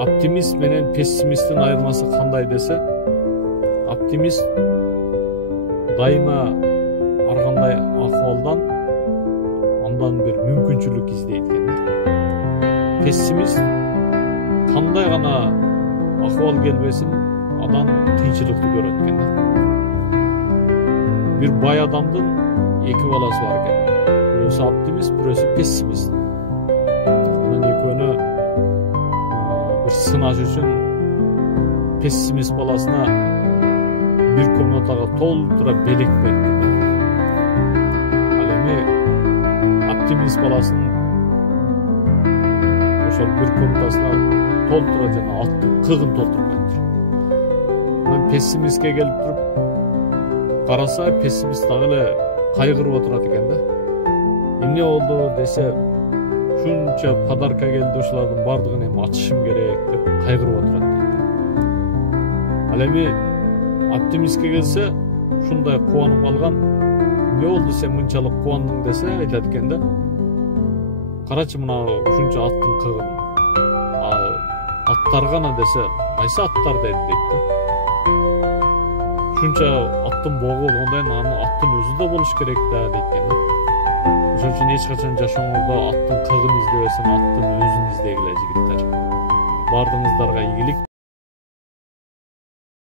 Оптимист менен пессимисттин айырмасы кандай десе, оптимист дайыма ар кандай акыбалдан андан бир мүмкүнчүлүк издейт экен. Пессимист кандай гана акыбал келбесин андан кыйынчылыкты көрөт экен. Бир бай адамдын эки баласы бар экен. Бирөөсү оптимист, бирөөсү пессимист. Анан экөөнө bir sınaj üçün pessimist balasına bir komnataga толтура белек берди. Ал эми оптимист баласын ошол bir комнатасына толтура жана аттын кыгын толтурбайт. Анан пессимистке келип туруп караса, пессимист дагы эле кайгырып отурат экен да. Эмне болду десе, шунча подарка келди, ошолордун бардыгын эми ачышым керек деп кайгырып отурат дейт. Ал эми оптимистке келсе, ушундай кубанып калган, эмне болду сен мынчалык кубандың десе, айтат экен да. Карачы мына ушунча аттын кыгын. Аттар гана десе, кайсы аттар дейт да. Ушунча аттын богу болгондон анын аттын өзү да болуш керек да дейт экен да. Ошон үчүн эч качан жашооңузда аттын кыгын издебесин, аттын өзүн издегиле жигиттер. Бардыгыңыздарга ийгилик.